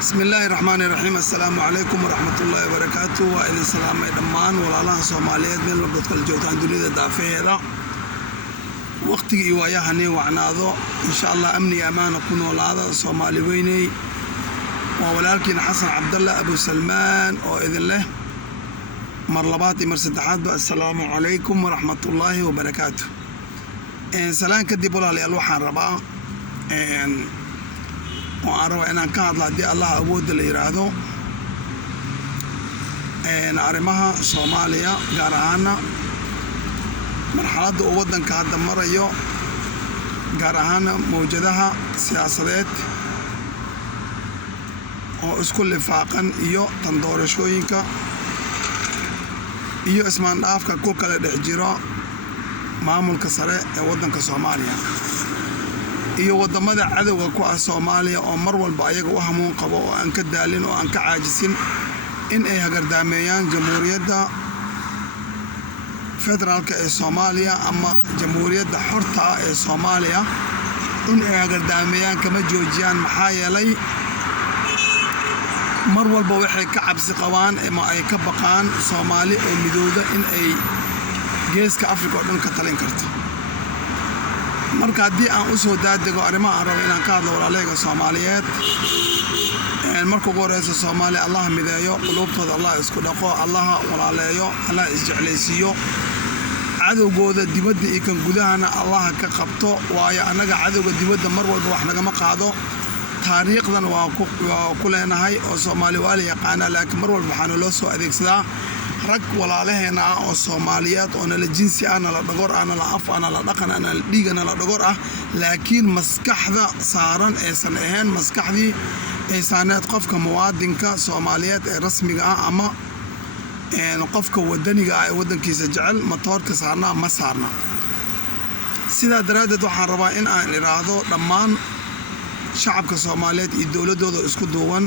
بسم الله الرحمن الرحيم. السلام عليكم ورحمة الله وبركاته. وإذن سلام دمان والله Soomaaliyeed meel walba kala joogtaan dunida daafeeda waqtigii waayahani wacnaado insha Allah amni amaana ku noolaada Soomaali weynay waa walaalkiin Xasan Cabdalla Abu Salmaan oo idin leh mar labaad iyo mar saddexaad assalaamu calaykum waraxmatullaahi wabarakaatuh. salaan kadib walaalayaal waxaan rabaa وأنا رأي أن كان الله أود اللي يرادو نعرمها صوماليا جارهانا مرحلة أودن كهذا مرة يو جارهانا موجودها سياسات وإسكول فاقن يو تندور شوينكا يو اسمان أفكا كوكا للحجرة معمول كسرة أودن كصوماليا iyo wadamada cadawga ku ah Soomaaliya oo mar walba ayaga u hamuun qabo oo aan ka daalin oo aan ka caajisin in ay hagardaameeyaan jamhuuriyadda federaalka ee Soomaaliya ama jamhuuriyadda xorta ah ee Soomaaliya in ay hagardaameeyaan kama joojiyaan maxaa yeelay mar walba waxay ka cabsi qabaan ama ay ka baqaan Soomaali oo midowda in ay geeska Afrika oo dhan ka talin karto. marka haddii aan u soo daadego arrimaha aan rabo inaan ka hadlo walaalayga Soomaaliyeed marka ugu horeysa Soomaali Allah mideeyo qulubtooda Allah isku dhaqo Allah walaaleeyo Allah isjeclaysiiyo cadowgooda dibadda iyo kan gudahana Allah ka qabto waayo anaga cadowga dibadda mar walba wax nagama qaado taariikhdan waa ku leenahay oo Soomaali waa la yaqaan laakiin mar walba waxaan loo soo adeegsadaa rag walaalaheena oo Soomaaliyeed oo nala jinsi ah nala dhagor ah nala af ah nala dhaqan ah nala dhiig nala dhagor ah laakiin maskaxda saaran aysan ahayn maskaxdii aysaneed qofka muwaadinka Soomaaliyeed ee rasmiga ah ama qofka wadaniga ah ee wadankiisa jecel matoorka saarna ma saarna. sidaa daraadeed waxaan rabaa in aan iraahdo dhammaan shacabka Soomaaliyeed iyo dowladooda isku duuban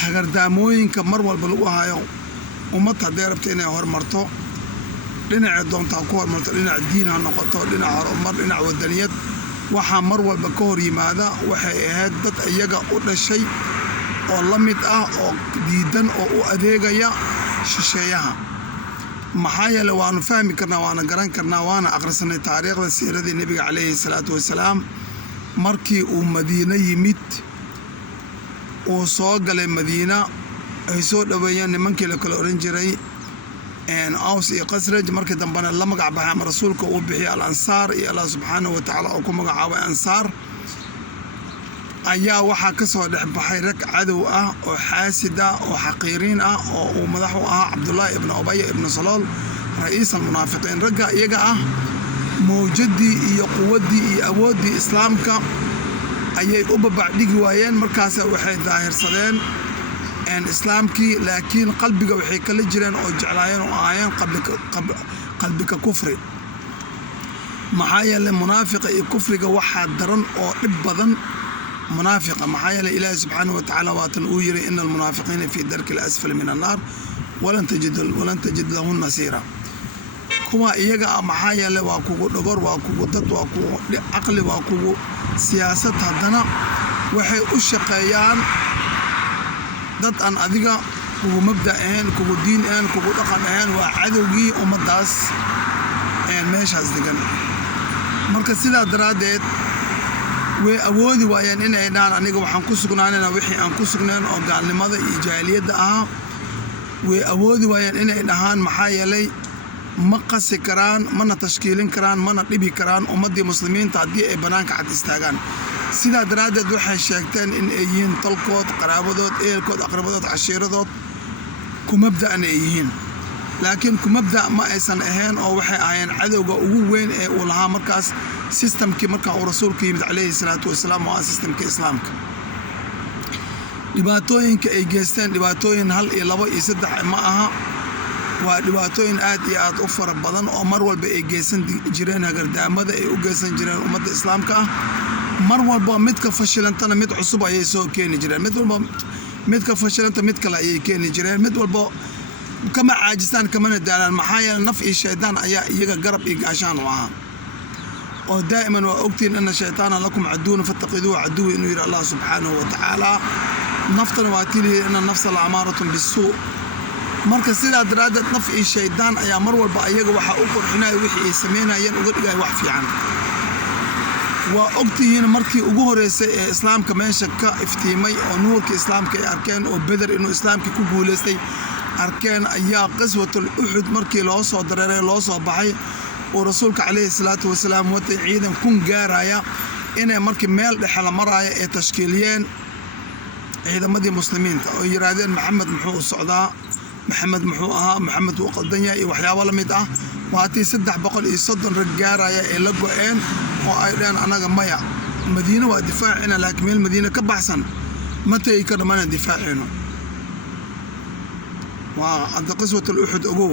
hagardaamooyinka mar walba lagu hayo ummadda haday rabto inay hormarto dhinaca doonta ku hormarto dhinaca diin ha noqoto dhinaca horumar dhinaca wadaniyad waxa mar walba ka hor yimaada waxay ahayd dad iyaga u dhashay oo la mid ah oo diidan oo u adeegaya shisheeyaha maxaa yeelay waanu fahmi karnaa waana garan karnaa waana akhrisanay taariikhda siiradii nabiga calayhi salaatu wasalaam markii uu Madiina yimid oo soo galay Madiina ay soo dhaweeyeen nimankii la kala oran jiray Aws iyo Khasraj markii dambana la magac baxay rasuulka uu bixiyay al-Ansaar iyo Allah subhanahu wa ta'ala oo ku magacaabay Ansaar ayaa waxa ka soo dhex baxay rag cadow ah oo xaasida oo xaqiiriin ah oo uu madax u ahaa Abdullah ibn Ubay ibn Salul ra'iis al-munaafiqiin ragga iyaga ah mawjadii iyo quwadii iyo awoodii islaamka ayay u babacdhigi waayeen markaas waxay daahirsadeen islaamkii laakiin qalbiga waxay kala jireen oo jeclaayeen oo aayeen qalbiga kufri maxaa yeelay munaafiqa iyo kufriga waxa daran oo dhib badan munaafiqa maxaa yeelay Ilaahay subhanahu wa ta'ala waatan uu yiri innal munaafiqiina fi darki al-asfali min an-nar walan tajid lahum nasira kuwa iyaga maxaa yeelay waa kugu dhagor waa kugu dad waa kugu aqli waa kugu siyaasad hadana waxay u shaqeeyaan dad aan adiga kugu mabda ahayn kugu diin ahayn kugu dhaqan ahayn waa cadowgii ummadaas meeshaas degan marka sidaa daraadeed way awoodi waayeen inay dhaan aniga waxaan ku sugnaanayna wixii aan ku sugnaan oo gaalnimada iyo jahiliyadda ah way awoodi waayeen inay dhahaan maxaa yeelay ma qasi karaan mana tashkiilin karaan mana dhibi karaan ummadii muslimiinta haddii ay banaanka cad istaagaan sidaa daraadeed waxay sheegteen in ay yihiin talkood qaraabadood eelkood aqrabadood cashiiradood ku mabda'an ay yihiin laakiin ku mabda' ma aysan ahayn oo waxay ahaayeen cadowga ugu weyn ee uu lahaa markaas systemkii markaa uu rasuulku yimid calayhi salaatu wasalaam waa systemka islaamka dhibaatooyinka ay geysteen dhibaatooyin hal iyo labo iyo saddex ma aha waa dhibaatooyin aad iyo aad u fara badan oo mar walba ay geysan jireen hagardaamada ay u geysan jireen ummadda islaamka ah mar walba mid ka fashilantana mid cusub ayay soo keeni jireen mid ka fashilanta mid kale ayay keeni jireen mid walba kama caajistaan kamana daalaan maxaa yeelay naf iyo shaydaan ayaa iyaga garab iyo gaashaan u ahaa ودائما وأكتين أن الشيطان لكم عدو فاتقذوه عدو إنه يرى الله سبحانه وتعالى naftana waa tili inna nafsa la amaaratun bisuu marka sidaa daraaddeed naf iyo shaydaan ayaa mar walba ayaga waxaa u qurxinaya wixii ay samaynayeen uga dhigaya wax fiican waa ogtihiin markii ugu horeysay ee islaamka meesha ka iftiimay oo nuurka islaamka ay arkeen oo beder inuu islaamka ku guuleystay arkeen ayaa qaswatul uxud markii loo soo dareeray loo soo baxay oo rasuulka calayhi salaatu wasalaam watay ciidan kun gaaraya inay markii meel dhexe la maraayo ay tashkiiliyeen ciidamadii muslimiinta oo yiraahdeen maxamed muxuu u socdaa maxamed muxuu ahaa maxamed wuu qaldan yahay iyo waxyaabo la mid ah waatii 330 rag gaaraya ee la go'een oo ay dheen anaga maya madiina waa difaacina laakiin meel madiina ka baxsan ma tagi karno mana difaacino waa anta qaswatul uxud ogow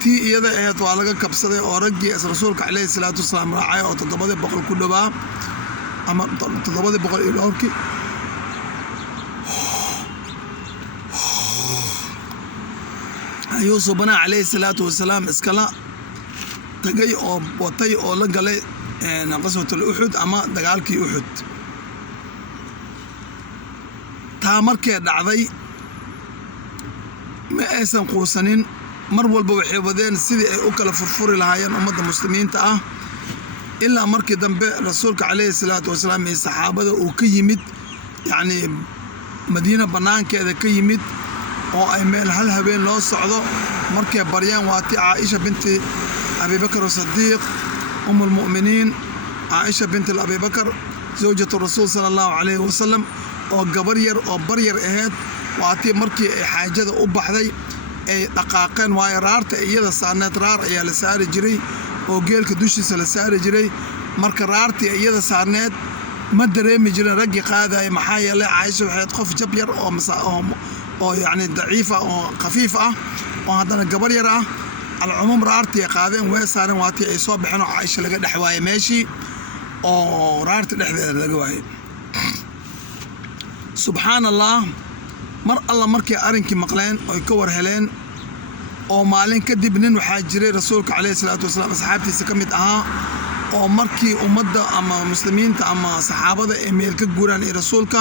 tii iyada ahayd waa laga kabsaday oo raggii rasuulka calayhi salaatu wasalaam raacay oo 700 ku dhawaa ama 700 iyo dhowrkii ayuu subana calayhi salaatu wasalaam iskala tagay oo watay oo la galay qaswatul uxud ama dagaalkii uxud taa markay dhacday ma aysan quusanin mar walba waxay wadeen sidii ay u kala furfuri lahaayeen ummadda muslimiinta ah ilaa markii dambe rasuulka calayhi salaatu wasalaam iyo saxaabada uu ka yimid yacni madiina bannaankeeda ka yimid oo ay meel hal habeen loo socdo markay baryaan waatii caaisha binti abibakar sadiiq umulmu'miniin caaisha binti abibakar zawjatu rasuul sala allahu calayhi wasalam oo gabar yar oo baryar ahayd waatii markii ay xaajada u baxday ay dhaqaaqeen waayo raarta iyada saarneed raar ayaa la saari jiray oo geelka dushiisa la saari jiray marka raartii iyada saarneed ma dareemi jirin raggii qaadaya maxaa yeelay caaisha waxayd qof jab yar oo yacni daciifa oo khafiif ah oo haddana gabar yar ah alcumuum raartii ay qaadeen way saareen waatii ay soo baxeen oo caaisha laga dhex waayay meeshii oo raarta dhexdeeda laga waayay subxaan allah mar alla markay arrinkii maqleen oy ka war heleen oo maalin kadib nin waxaa jiray rasuulka calayhi salaatu wasalaam asxaabtiisa ka mid ahaa oo markii ummadda ama muslimiinta ama saxaabada ay meel ka guuraan iyo rasuulka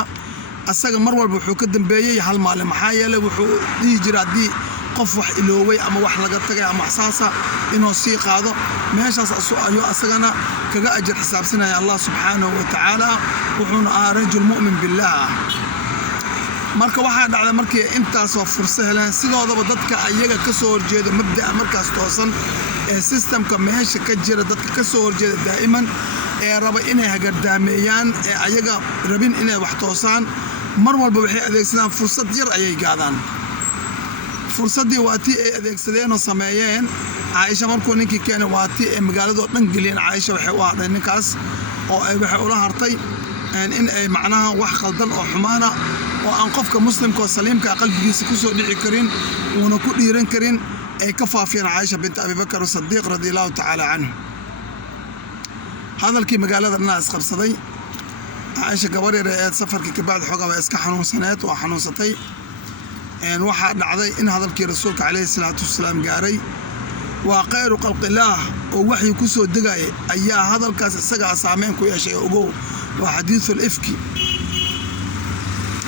asaga mar walba wuxuu ka dambeeyey hal maalin maxaa yeelay wuxuu dhihi jiray haddii qof wax ilooway ama wax laga tagay ama waxsaasa inuu sii qaado meeshaas ayuu asagana kaga ajar xisaabsanaya allah subxaanahu wa tacaala wuxuuna ahaa rajul mu'min billaah marka waxaa dhacday markii intaasoo furso heleen sidoodaba dadka ayaga ka soo horjeeda mabda'a markaas toosan ee sistamka meesha ka jira dadka ka soo horjeeda daa'iman ee raba inay hagardaameeyaan ee ayaga rabin inay wax toosaan mar walba waxay adeegsadaan fursad yar ayay gaadaan fursaddii waa tii ay adeegsadeen oo sameeyeen caaisha markuu ninkii keenay waa tii ay magaaladoo dhan geliyeen caaisha waxay u hadhay ninkaas oo ay waxay ula hartay in ay macnaha wax khaldan oo xumaana oo aan qofka muslimka oo saliimka qalbigiisa ku soo dhici karin uuna ku dhiiran karin ay ka faafiyeen caaisha binti abibakar sadiiq radiallahu tacaala canhu hadalkii magaalada dhanaa isqabsaday caaisha gabar yar ee safarkii kabacdi xoogaa waa iska xanuunsaneed waa xanuunsatay waxaa dhacday in hadalkii rasuulka calayhi salaatu wasalaam gaaray waa khayru khalqillaah oo waxii ku soo degaya ayaa hadalkaas isagaa saameyn ku yeeshay ogow waa xadiisul ifki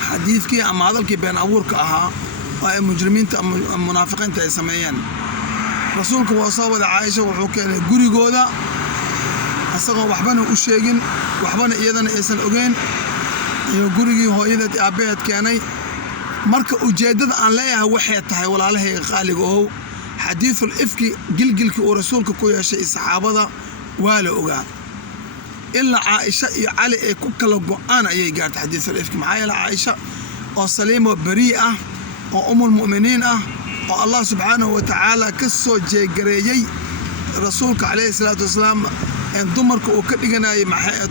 xadiidkii ama hadalkii been abuurka ahaa oo ay mujrimiinta ama munaafiqiinta ay sameeyeen rasuulku waa soo wada caaisha wuxuu keenay gurigooda asagoo waxbana u sheegin waxbana iyadana aysan ogeyn ayuu gurigii hooyadeed aabbaheed keenay marka ujeeddada aan leeyahay waxay tahay walaalahayga qaaliga ohow xadiisul ifki gilgilkii uu rasuulka ku yeeshay saxaabada waa la ogaa ilaa caaisha iyo cali ay ku kala go'aan ayay gaartay xadiisul ifki maxaa yeelay caaisha oo saliimo barii ah oo umulmu'miniin ah oo allah subxaanahu wa tacaala ka soo jeegareeyey rasuulka calayhi salaatu wasalaam dumarka uu ka dhiganayay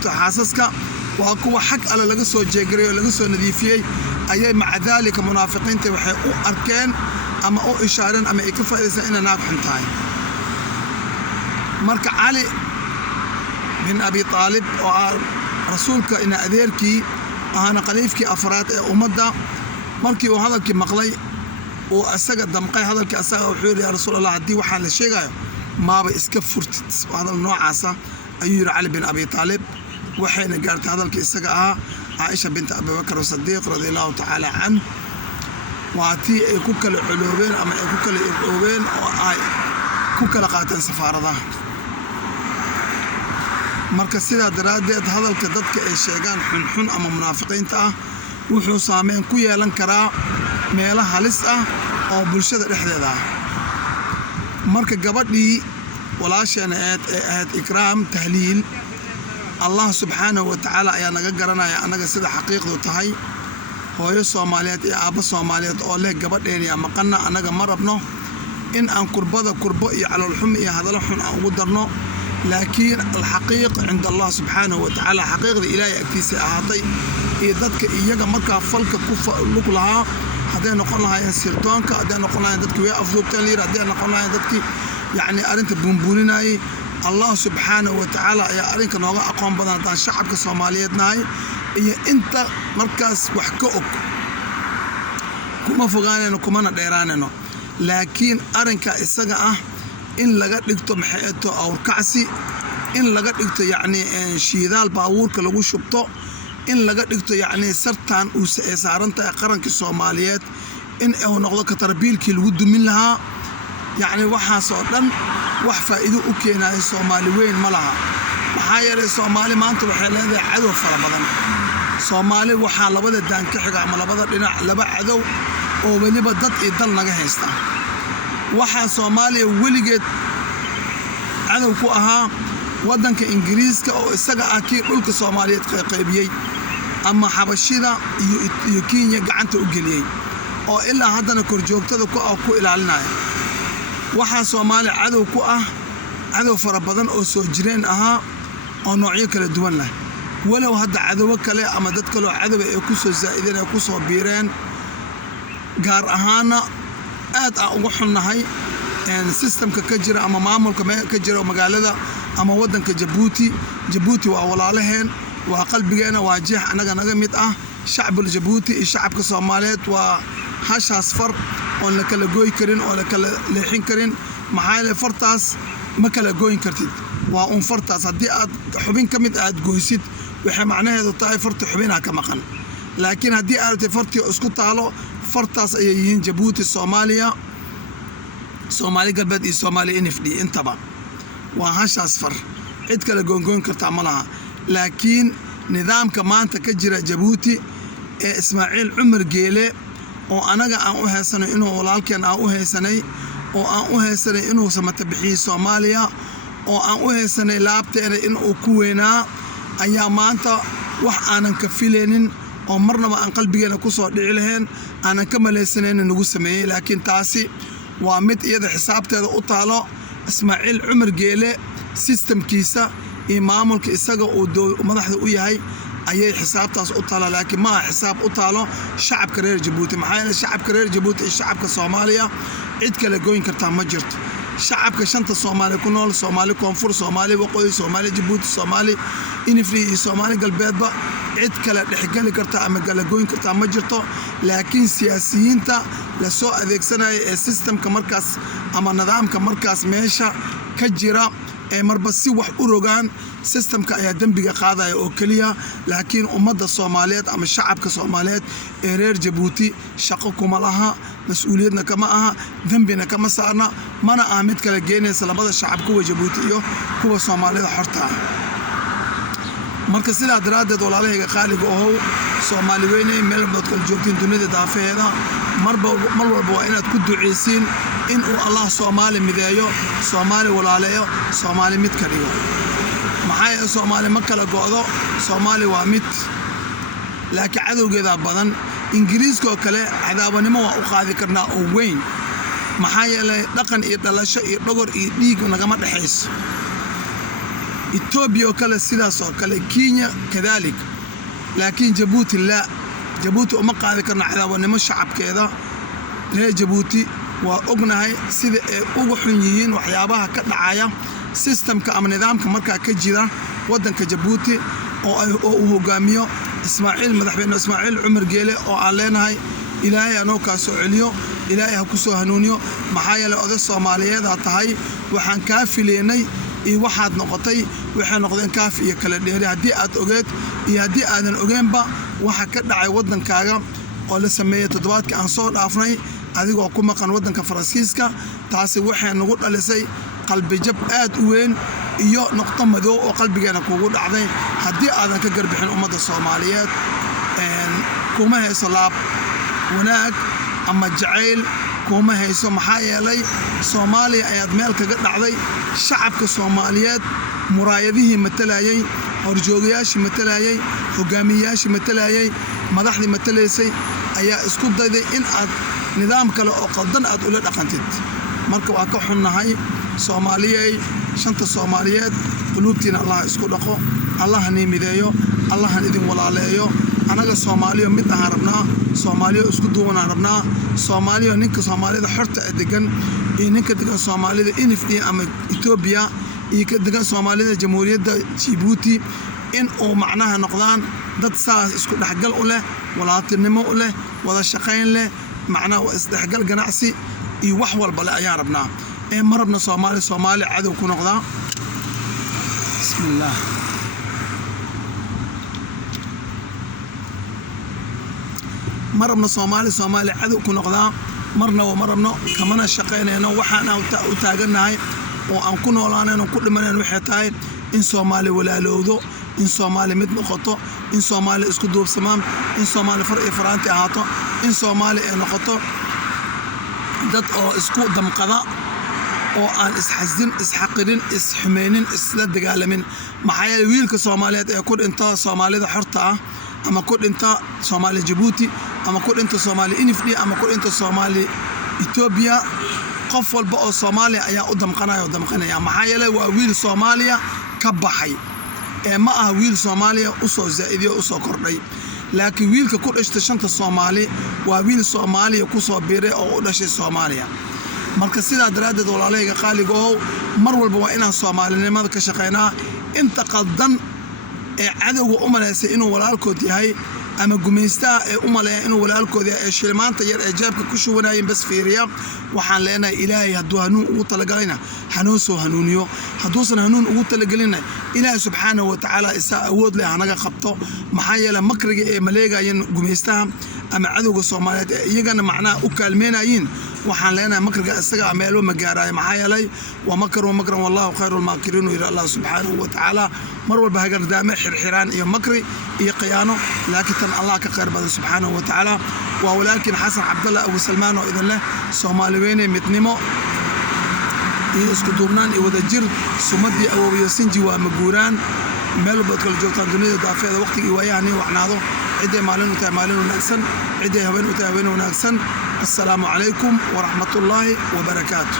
xaasaska waa kuwa xag alle laga soo jeegareeyey oo laga soo nadiifiyey ayay maca daalika munaafiqiinta waxay u arkeen ama u ishaareen ama ay ka faa'idaystaan inay naag xun tahay marka cali bin abi aalib oo ah rasuulka ina adeerkii ahaana khaliifkii afraad ee ummadda markii uu hadalkii maqlay uu asaga damqay hadalkii asaga wuxuu yidhi yaa rasuul allah haddii waxaan la sheegayo maaba iska furtid hadal noocaasa ayuu yidhi cali bin abi aalib waxayna gaartay hadalkii isaga ahaa عائشة بنت أبي بكر الصديق رضي الله تعالى عنه واتي كوكل علوبين أما كوكل علوبين أو كوكل قاتل سفارة marka sida daraadeed hadalka dadka ay sheegaan xun ama munaafiqiinta ah wuxuu saameyn ku yeelan karaa meelaha halis ah oo bulshada dhexdeeda ah marka gabadhii walaasheena aad ikraam tahliil Allah subhanahu wa ta'ala ayaa naga garanaya anaga sida xaqiiqdu tahay hooyo Soomaaliyeed iyo aabba Soomaaliyeed oo leh gabadheena ama qanna anaga ma rabno in aan kurbo iyo calool xum iyo hadal xun aan ugu darno لكن الحقيقة عند الله سبحانه وتعالى حقيقة إلهي أكتيسي أعطي إيدادك إياك مركا فالك كوفا لك لها هذا نقول لها ينسيرتوانك هذا نقول لها يدادك ويا أفضل تالير هذا نقول لها يدادك يعني أرنت بنبوليناي الله سبحانه وتعالى يا أرنك نوغا أقوم بدنا شعبك صوماليتناي إيا أنت مركز وحكوك كما فغانينو كما نديرانينو لكن أرنك إساقا إن لقد لقيتم حياته أو كعسي إن لقد لقيت يعني شيدال باور كلو شبطه إن لقد لقيت يعني سرطان وسارنتا قرنك الصوماليات إن أو نقطة تربيل كل ود منها يعني وحى صوتن وحفا إذا أوكينا الصومالي وين ملها محاير الصومالي ما أنتم حيل عدو فربضن صومالي وحى لبدا دان كحق عمل لبدا لنا لبا عدو وبني بدت يضل نجهستا waxaa Soomaaliya weligeed cadow ku ahaa wadanka Ingiriiska oo isaga ah kii dhulka Soomaaliyeed qaybiyay ama xabashida iyo Kenya gacanta u geliyay oo ilaa haddana korjoogtada ku ilaalinaya waxaa Soomaaliya cadow ku ah cadow fara badan oo soo jireen ahaa oo noocyo kala duwan leh walow hadda cadow kale ama dad kale oo cadow ay ku soo zaa'ideen ay ku soo biireen gaar ahaana aad ugu xunnahay systemka ka jira ama maamulka ka jira magaalada ama wadanka Djibouti waa walaalaheen waa qalbigeena waa jeex anaga naga mid ah shacabka Djibouti iyo shacabka Soomaaliyeed waa hashaas far oo la kala gooy karin oo la kala leexin karin maxaa fartaas ma kala gooyn kartid waa fartaas haddii aad xubin ka mid aad gooysid waxa macnaheedu tahay farta xubinaha ka maqan laakiin haddii aad fartii isku taalo فرتاس أيين جيبوتي الصومالية صومالي قلبت الصومالي NFD انتبه وهاش أصفر عد كلا جونجون كرتعملها لكن نظام كمان تكجر جيبوتي إسماعيل عمر جيلي وأنا جا أوه سنة إنه ولكن أوه سنة وأوه سنة إنه سمتبحي الصومالية وأوه سنة لابت إنه كوينا أيام أنت وح أنا كفيلين oo marnaba aan qalbigeena ku soo dhici lahayn aan ka maleysanayn nagu sameeyay laakiin taasi waa mid iyada xisaabteeda u taalo Ismaaciil Cumar Geele systemkiisa iyo maamulka isaga oo madaxda u yahay ayay xisaabtaas u taala laakiin ma xisaab u taalo shacabka reer Djibouti maxaa yeelay shacabka reer Djibouti iyo shacabka Soomaaliya cid kale gooyn kartaa ma jirto shacabka shanta Soomaali ku nool Soomaali koonfur Soomaali waqooyi Soomaali Djibouti Soomaali NFD iyo Soomaali galbeedba cid kale dhexgali karta ama kala gooyn karta ma jirto laakiin siyaasiyiinta la soo adeegsanaya ee systemka markaas ama nidaamka markaas meesha ka jira ee marba si wax u rogaan systemka ayaa dambiga qaadaya oo kaliya laakiin ummadda Soomaaliyeed ama shacabka Soomaaliyeed ee reer Djibouti shaqo kuma laha mas'uuliyadna kama aha dambina kama saarna mana ah mid kala geenaysa labada shacab kuwa Djibouti iyo kuwa Soomaalida xorta ah marka sidaa daraadeed walaalahayga qaaliga oo Soomaali weynay meel baad kala joogtiin dunida daafeeda mar walba waa inaad ku duceysiin in uu Allah Soomaali mideeyo Soomaali walaalayo Soomaali mid ka dhigo maxay Soomaali ma kala go'do Soomaali waa mid laakiin cadowgeeda badan Ingiriiska oo kale cadaawanimo waa u qaadi karnaa oo weyn maxaa yeelay dhaqan iyo dhalasho iyo dhogor iyo dhiig nagama dhaxayso إثيوبيا وكلا سيداس وكلا كينيا كذلك لكن جيبوتي لا جيبوتي وما قاعد كنا عذابنا مش شعب كذا هي جيبوتي وأجنها سيد أوجحيين وحيابها كدعاية سيستم كأمن نظام كمركا كجيرة ودن كجيبوتي أو جاميو إسماعيل مدح بين إسماعيل عمر جيلي أو علينا هاي إلهي أنو كاسوعليو إلهي هكسو هنونيو محايا لأذى الصومالية ذات هاي وحن كافليني iyo waxaad noqotay waxay noqdeen kaaf iyo kala dheeri haddii aad ogeed iyo haddii aadan ogeenba waxa ka dhacay waddankaaga oo la sameeyey toddobaadkii aan soo dhaafnay adigoo ku maqan waddanka Faransiiska taasi waxay nagu dhalisay qalbijab aad u weyn iyo noqdo madow oo qalbigeena kugu dhacday haddii aadan ka garbixin ummadda Soomaaliyeed kuma hayso laab wanaag ama jacayl kuma hayso maxaa yeelay Soomaaliya ayaad meel kaga dhacday shacabka Soomaaliyeed muraayadihii matalayay horjoogayaashii matalayay hogaamiyayaashii matalayay madaxdii matalaysay ayaa isku dayday in aad nidaam kale oo qaldan aad ula dhaqantid marka waa ka xunnahay Soomaaliyay shanta Soomaaliyeed qulubtiina Allah isku dhaqo Allah ni mideeyo Allah idin walaaleeyo anaga Soomaaliyo mid aan rabnaa Soomaaliyo isku duwan aan rabnaa Soomaaliyo ninka Soomaalida xorta degan iyo ninka degan Soomaalida NFD ama Ethiopia iyo ka degan Soomaalida Jamhuuriyadda Djibouti in oo macnaha noqdaan dad saas isku dhaxgal u leh walaaltinimo u leh wada shaqayn leh macnaha isdhaxgal ganacsi iyo wax walba la ayaan rabnaa ma rabna Soomaali cadow ku noqdaa bismillah ma rabna Soomaali cadow ku noqdaa ma rabno kamana shaqaynayno waxaan u taaganahay oo aan ku noolaanayno ku dhimanayno waxay tahay in Soomaali walaalowdo in Soomaali mid noqoto in Soomaali isku duubsamaan in Soomaali far iyo faraanti ahaato in Soomaali ay noqoto dad oo isku damqada oo aan isxasdin isxaqirin isxumeynin isla dagaalamin maxaa yeelay wiilka Soomaaliyeed ee ku dhinta Soomaalida xorta ah ama ku dhinta Soomaali Djibouti ama ku dhinta Soomaali NFD ama ku dhinta Soomaali Ethiopia qof walba oo Soomaali ayaa u damqanaya maxaa yeelay waa wiil Soomaaliya ka baxay ma aha wiil Soomaaliya u soo zaa'idiyo u soo kordhay laakiin wiilka ku dhashay shanta Soomaali waa wiil Soomaaliya ku soo biiray oo u dhashay Soomaaliya marka sidaa daraadeed walaalayga qaaliga oo mar walba waa inaan Soomaalinimada ka shaqeynaa inta qaldan ee cadowga u maleysay inuu walaalkood yahay ama gumeystaa ee u maleeya inuu walaalkood yahay ee shilmaanta yar ee jeebka ku shubanayeen bas fiiriya waxaan leenahay Ilaahay hadduu hanuun ugu talagalayna hanoo soo hanuuniyo hadduusan hanuun ugu talagelinna Ilaahay subxaanahu wa tacaala isaa awood leh hanaga qabto maxaa yeelay makriga ee maleegayeen gumeystaha ama cadowga Soomaaliyeed ee iyagana macnaha u kaalmeenayeen waxaan leenahay makriga isaga meelo ma gaaraay maxaa yeelay waa makran wallahu khayrul maakirin ila Allah subhanahu wa ta'ala mar walba hagardaame xirxiraan iyo makri iyo qiyaano laakiin tan Allah ka khayr badan subhanahu wa ta'ala waa walaakin Xasan Cabdalla Abu Salmaan oo idin leh Soomaali weynay midnimo iyo isku duubnaan iyo wada jir sumadii awoobiyo sinji waa maguuraan meel walba kala joogtaan dunida daafeeda waqtigii waayahani waxnaado عدة مالين ونكسن عدة هبين وتهبين ونكسن السلام عليكم ورحمة الله وبركاته.